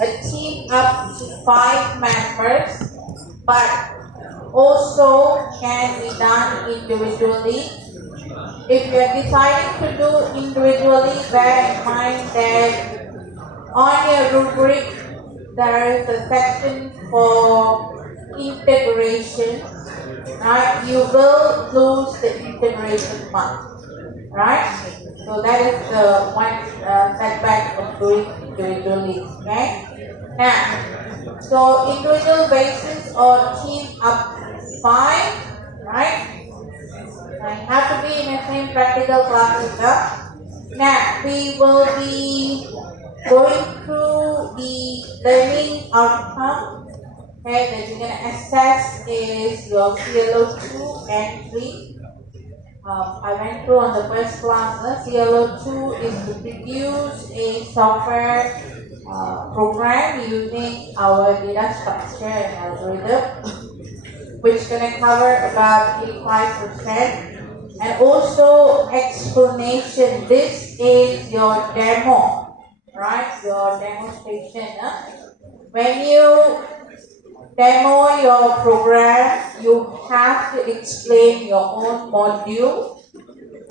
a team up to 5 members, but also can be done individually. If you are deciding to do individually, bear in mind that on your rubric there is a section for integration. Right? You will lose the integration mark. Right? So that is the one setback of doing individually. Okay? Now, so individual basis or team up to 5, right? And have to be in the same practical classes. Now, we will be going through the learning outcome. Okay, that you're going to assess is your CLO 2 and 3. I went through on the first class. CLO 2 is to produce a software program using our data structure and algorithm, which is going to cover about 85%. And also explanation. This is your demo, right? Your demonstration. When you demo your program, you have to explain your own module.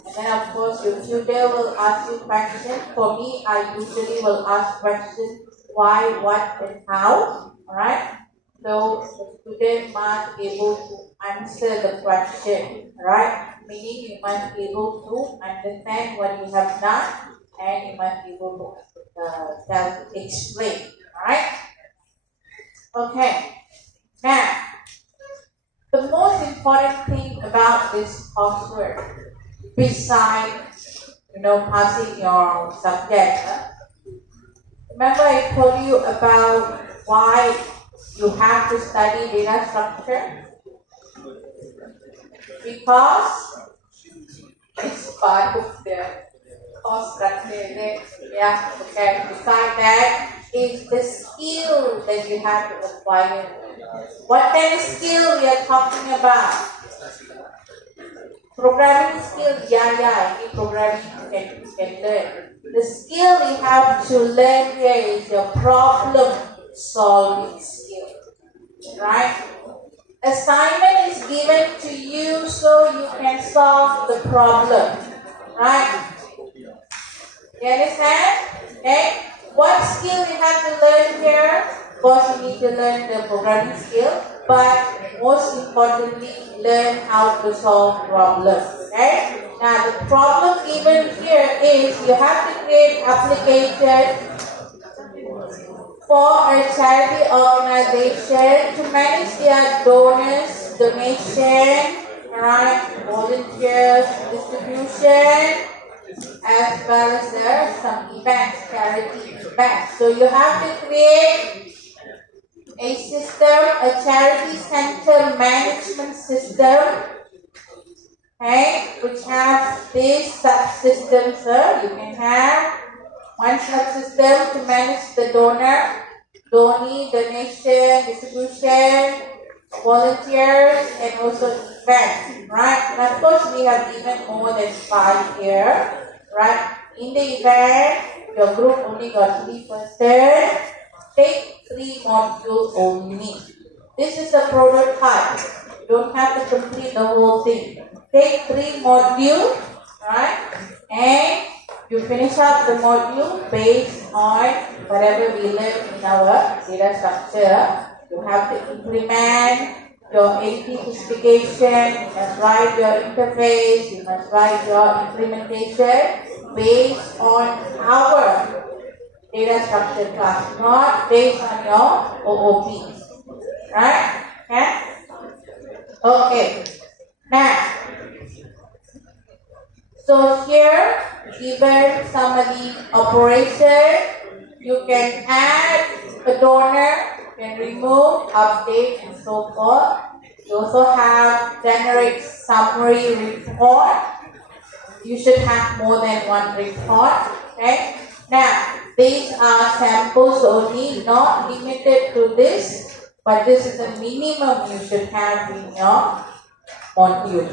And then of course your tutor will ask you questions. For me, I usually will ask questions why, what, and how. Alright? So the student must be able to answer the question. Right? Meaning you must be able to understand what you have done, and you must be able to self-explain. Alright? Okay. Now, the most important thing about this coursework, besides passing your subject, remember I told you about why you have to study data structure? Because it's part of the course structure. Yeah, okay. Besides that, it's the skill that you have to acquire. What kind of skill we are talking about? Programming skill, any programming you can learn. The skill you have to learn here is your problem solving skill. Right? Assignment is given to you so you can solve the problem. Right? You understand? Okay? What skill you have to learn here? Of course, you need to learn the programming skill, but most importantly, learn how to solve problems. Okay? Now, the problem given here is you have to create application for a charity organization to manage their donors, donation, right, volunteers, distribution, as well as there are some events, charity events. So you have to create a system, a charity center management system, okay, which has these subsystems. You can have one subsystem to manage the donor, donation, distribution, volunteers, and also events, right? And of course, we have even more than 5 here. Right? In the event, your group only got 3 persons. Take 3 modules only. This is a prototype. You don't have to complete the whole thing. Take 3 modules, right? And you finish up the module based on whatever we learned in our data structure. You have to implement your entity specification, you must write your interface, you must write your implementation based on our data structure class, not based on your OOP. Right? Okay? Okay. Now, so here, given some of the operation, you can add a donor, you can remove, update, and so forth. You also have generate summary report. You should have more than 1 report. Okay. Now, these are samples only, not limited to this, but this is the minimum you should have in your module.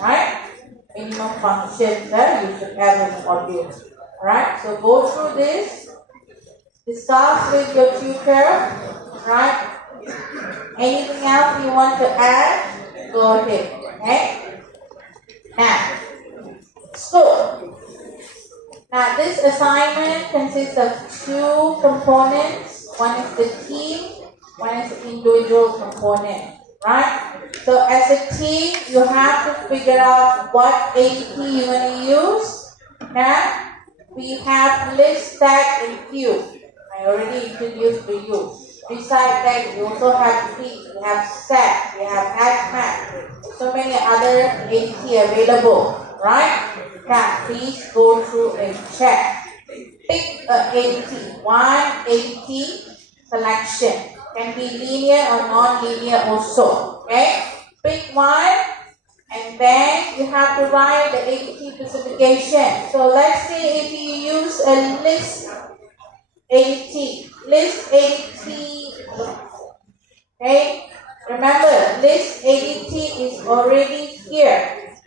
Right? Minimum functions that you should have in the module. Alright, so go through this. discuss with your tutor, right? Anything else you want to add? Go ahead. Okay. Now, so now this assignment consists of two components. One is the team, one is the individual component. Right? So as a team, you have to figure out what ADT you're going to use. Now, we have list, tag, and queue. I already introduced to you. Besides that, you also have feed, you have set, you have hash map, so many other ADT available. Right? Now, please go through and check. Pick a ADT, one ADT selection. Can be linear or non-linear also. Okay? Pick one and then you have to write the ADT specification. So let's say if you use a list ADT. List ADT. Okay? Remember, list ADT is already here.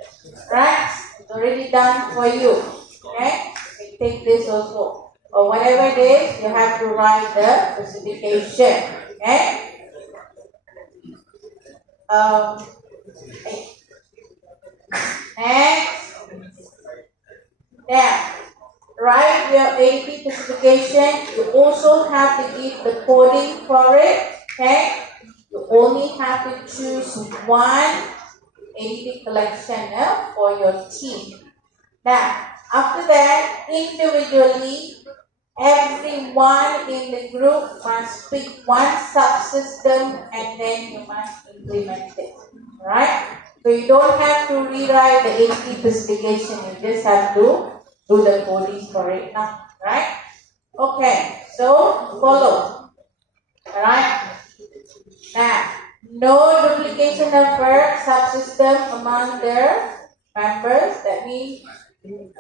Right? It's already done for you. Okay? You take this also. Or whatever it is, you have to write the specification. Okay? Okay. Next. Now, write your ADT specification. You also have to give the coding for it. Okay? You only have to choose one ADT collection for your team. Now, after that, individually, everyone in the group must pick one subsystem and then you must implement it. Right? So you don't have to rewrite the ADT specification. You just have to do the coding for it now. Right? Okay. So follow. Alright? Now, no duplication of work subsystem among their members. That means you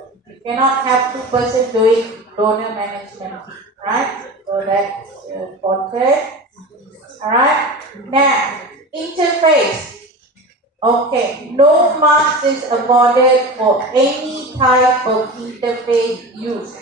cannot have two persons doing donor management, right? So that's important. Alright. Now, interface. Okay, no marks is awarded for any type of interface used.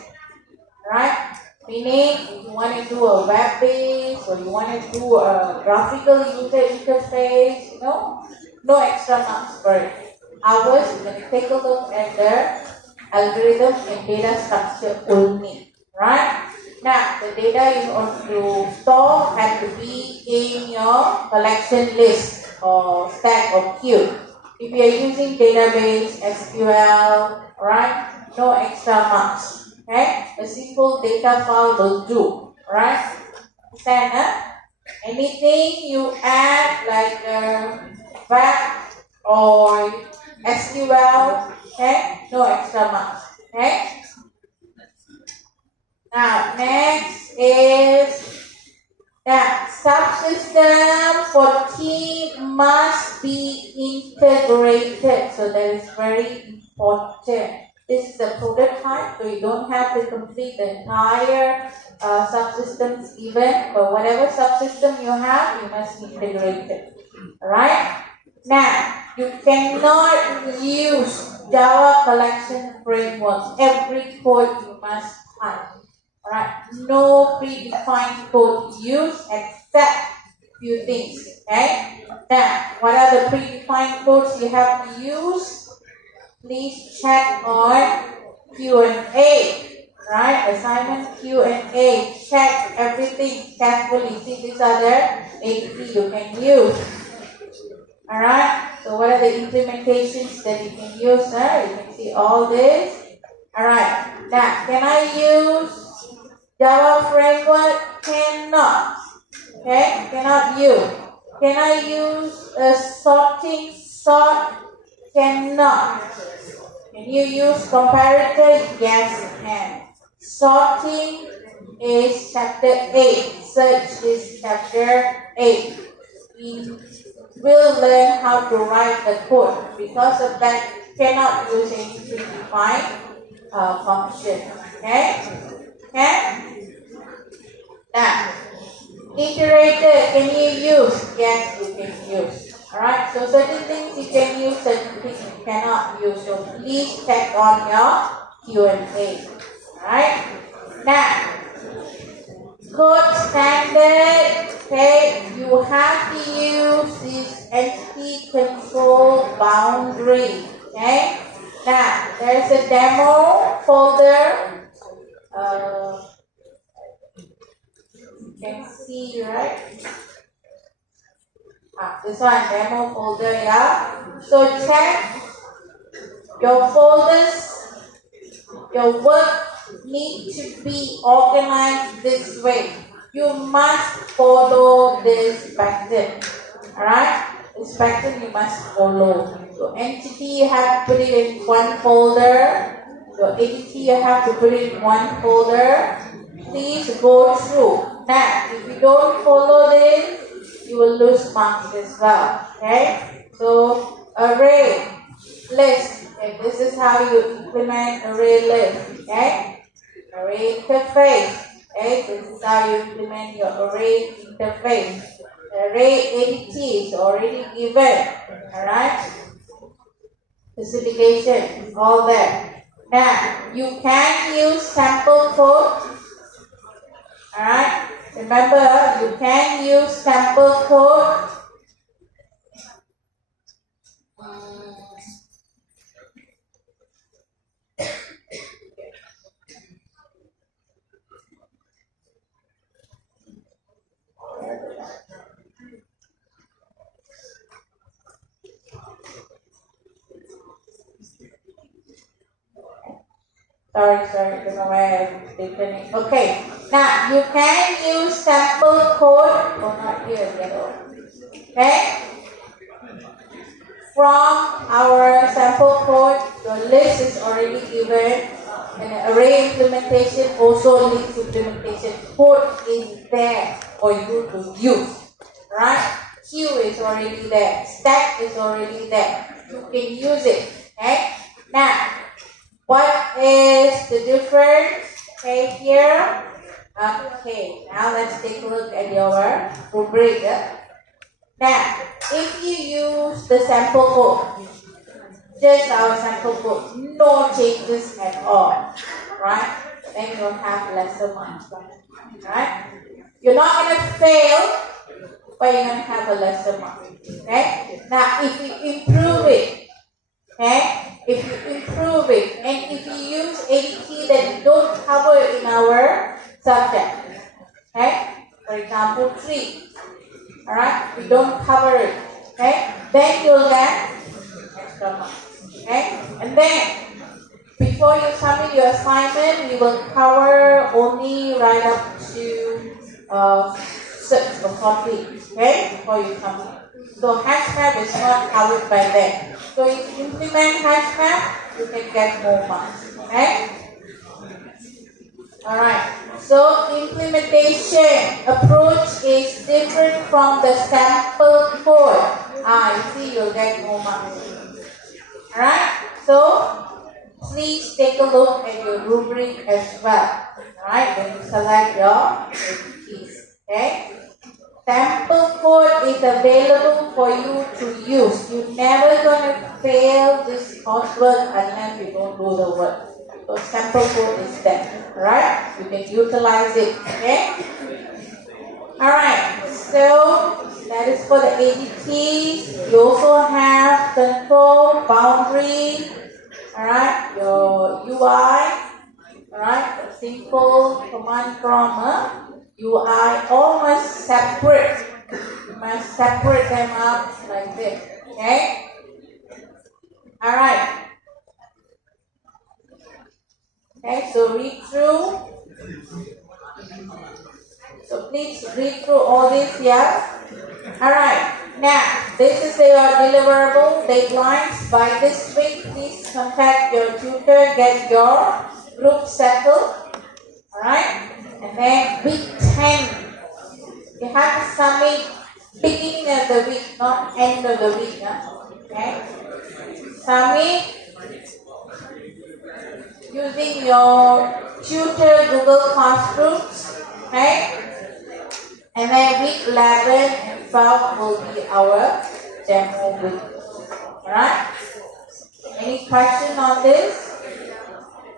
Right? Meaning, if you want to do a web base or you want to do a graphical user interface, no extra marks for it. Ours, we're going to take a look at the algorithm and data structure only. Right? Now, the data you want to store has to be in your collection list or stack or queue. If you are using database, SQL, right? No extra marks. Okay? A simple data file will do. Right? Then, anything you add like web or SQL, okay? No extra marks. Okay? Now, next is that subsystem for team must be integrated. So that is very important. This is a prototype, so you don't have to complete the entire subsystems even. But whatever subsystem you have, you must integrate it. Alright? Now, you cannot use Java collection framework. Every code you must type. Alright, no predefined code used except few things. Okay? Now, what are the predefined codes you have to use? Please check on Q&A. Right? Assignment Q&A. Check everything carefully. See, these are the ADT you can use. Alright? So what are the implementations that you can use? You can see all this. Alright. Now, can I use Java framework? Cannot. Okay? Cannot use. Can I use a sorting sort? Cannot. Can you use comparator? Yes, you can. Sorting is chapter 8. Search is chapter 8. We will learn how to write the code. Because of that, cannot use any predefined function. Okay? Okay? Now, iterator, can you use? Yes, you can use. Alright, so certain things you can use, certain things you cannot use. So please check on your Q&A. Alright? Now, code standard, okay, you have to use this entity control boundary, okay. Now, there's a demo folder. You can see, right? This one, demo folder, yeah. So check your folders. Your work needs to be organized this way. You must follow this pattern. Alright? This pattern you must follow. Your entity you have to put it in one folder. Your entity you have to put it in one folder. Please go through. Now, if you don't follow this, you will lose marks as well. Okay? So, array, list. Okay, this is how you implement array list. Okay? Array interface. Okay, this is how you implement your array interface. Array entity is already given. Alright? Specification is all there. Now, you can use sample code. Alright? Remember, you can use sample code. Sorry, don't know where I've taken it. Okay, now you can use sample code, not here, yellow. Okay? From our sample code, the list is already given, and the array implementation also list implementation code is there for you to use. Right? Queue is already there, stack is already there. You can use it. Okay? Now, what is the difference? Okay, here. Okay, now let's take a look at your rubric. Now, if you use the sample code, just our sample code, no changes at all, right? Then you'll have lesser marks, right? You're not going to fail, but you're going to have a lesser mark, okay? Now, if you improve it, okay? If you improve it, and if you use any key that you don't cover in our subject, okay? For example, 3, alright? We don't cover it, okay? Then you'll get extra marks, okay? And then, before you submit your assignment, we will cover only right up to 6 or 40, okay? Before you submit. So hash map is not covered by that. So if you implement hash map, you can get more marks. Okay? Alright. So implementation approach is different from the sample code. You see, you'll get more marks. Alright? So please take a look at your rubric as well. Alright, when you select your keys. Okay? Sample code is available for you to use. You're never going to fail this coursework unless you don't do the work. So sample code is there, right? You can utilize it, okay? Alright, so that is for the ADTs. You also have control, boundary, alright, your UI, alright, a simple command prompt. UI almost separate. You must separate them out like this. Okay? Alright. Okay, so read through. So please read through all this here. Alright. Now, this is your deliverable deadlines. By this week, please contact your tutor, get your group settled. Alright? And then week 10, you have to submit beginning of the week, not end of the week. Okay? Submit using your tutor Google Classrooms. Okay? And then week 11 and 12 will be our demo week. Alright? Any question on this?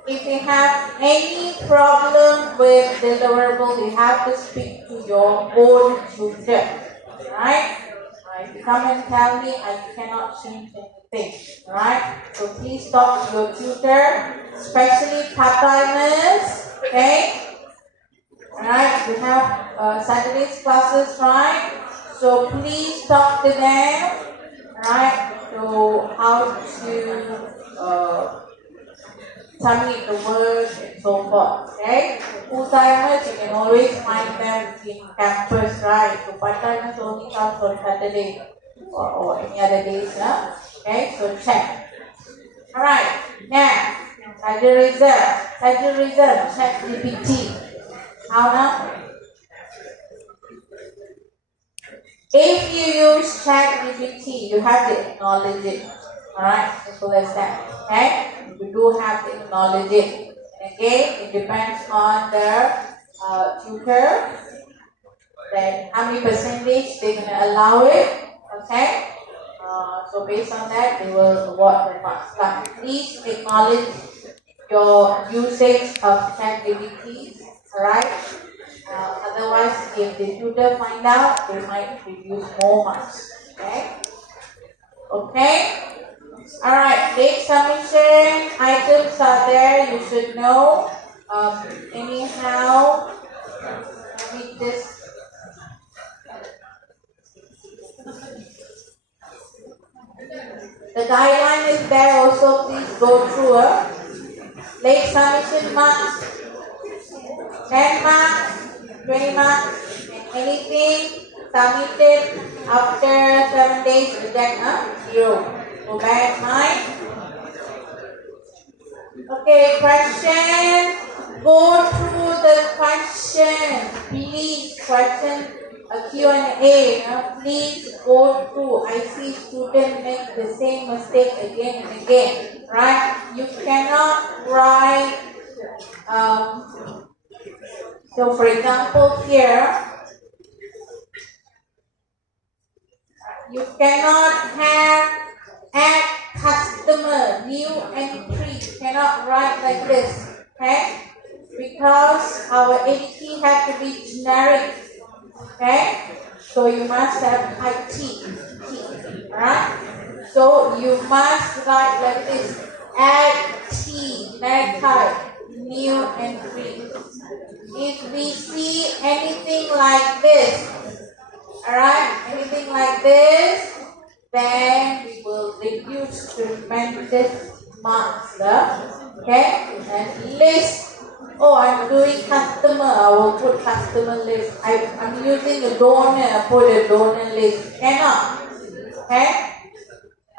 If you have any problem with deliverable, you have to speak to your own tutor, right? If you come and tell me, I cannot change anything, right? So please talk to your tutor, especially part-timers, okay? Alright, we have Saturday's classes, right? So please talk to them, right? So how to submit the work and so forth. Okay? Full-timers, you can always find them in campus, right? So part-timers only comes on Saturday or any other days. Okay, so check. Alright, now, plagiarism, check GPT. How now? If you use ChatGPT, you have to acknowledge it. Alright, simple as that. Okay? You do have to acknowledge it. And again, it depends on the tutor, then how many percentage they're going to allow it. Okay? So based on that, they will award the marks. But please acknowledge your usage of ChatGPT. Alright? Otherwise, if the tutor find out, they might reduce more marks. Okay? Okay? Alright, late submission items are there, you should know. Anyhow, let me just the guideline is there also, please go through late submission marks, 10 marks, 20 marks, and anything submitted after 7 days, you get 0. So bear in mind. Okay, question. Go through the question. Please, question Q&A. Please go through. I see students make the same mistake again and again. Right? You cannot write. So for example here, you cannot have add customer, new entry, cannot write like this, okay? Because our entity had to be generic, okay? So you must have type T, alright? So you must write like this, add T, generic type, new entry. If we see anything like this, alright, anything like this, then we will reduce tremendous marks. Okay? And list. Oh, I'm doing customer. I will put customer list. I'm using a donor. I put a donor list. Cannot. Okay?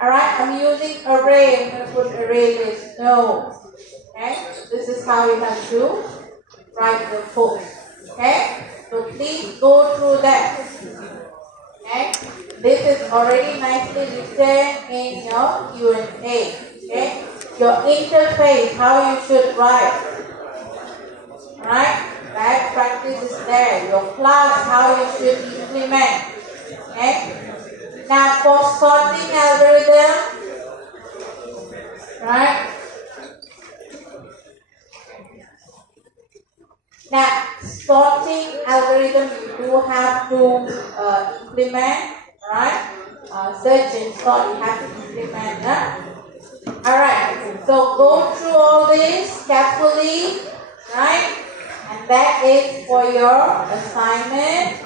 Alright? I'm using array. I'm going to put array list. No. Okay? This is how you have to write the code. Okay? So please go through that. Okay? This is already nicely written in your Q&A. Okay? Your interface, how you should write. Right? That practice is there. Your class, how you should implement. Okay? Now for sorting algorithm, right? Now sorting algorithm, you do have to implement, right? Search and sort, you have to implement. Alright, so go through all this carefully, right? And that is for your assignment.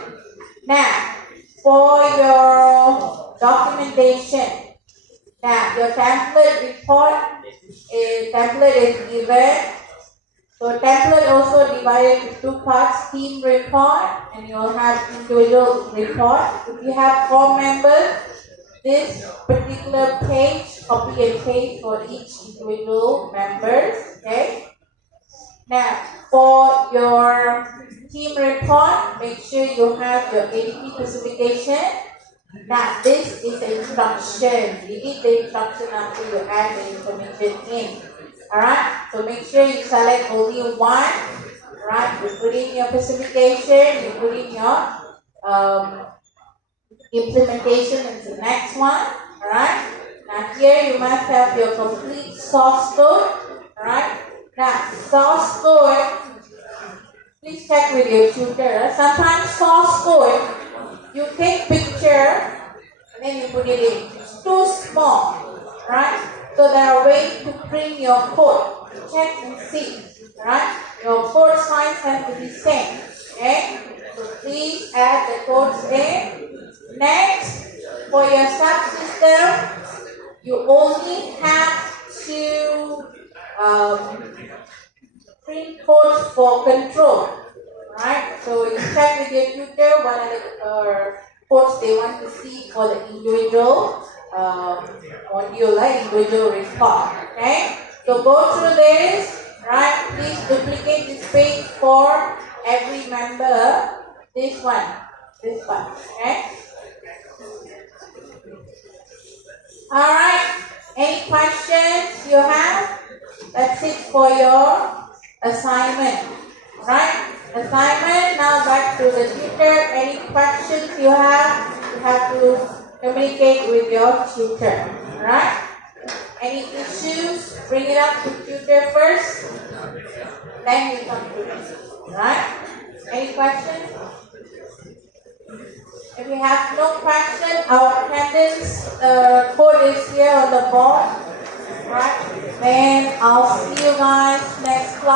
Now, for your documentation. Now, your template report, template is given. So template also divided into 2 parts, team report and you will have individual report. If you have 4 members, this particular page, copy and paste for each individual members. Okay. Now for your team report, make sure you have your ADP specification. Now this is the instruction. You need the instruction after you add the information in. Alright, so make sure you select only one. Right, you put in your specification, you put in your implementation into the next one. Alright, now here you must have your complete source code. Alright, Now, source code, please check with your tutor. Sometimes source code, you take picture and then you put it in. It's too small, right? So there are ways to print your code. Check and see, right? Your code size has to be same, okay? So please add the codes in. Next, for your subsystem, you only have to print codes for control, right? So you check with your tutor what are the codes they want to see for the individual module, like individual report. Okay? So go through this, right? Please duplicate this page for every member. This one, okay? Alright, any questions you have? That's it for your assignment. Right? Assignment, now back to the tutor. Any questions you have to communicate with your tutor. Right? Any issues, bring it up to tutor first. Then you come to me. Right? Any questions? If you have no question, our attendance code is here on the board. Right? Then I'll see you guys next class.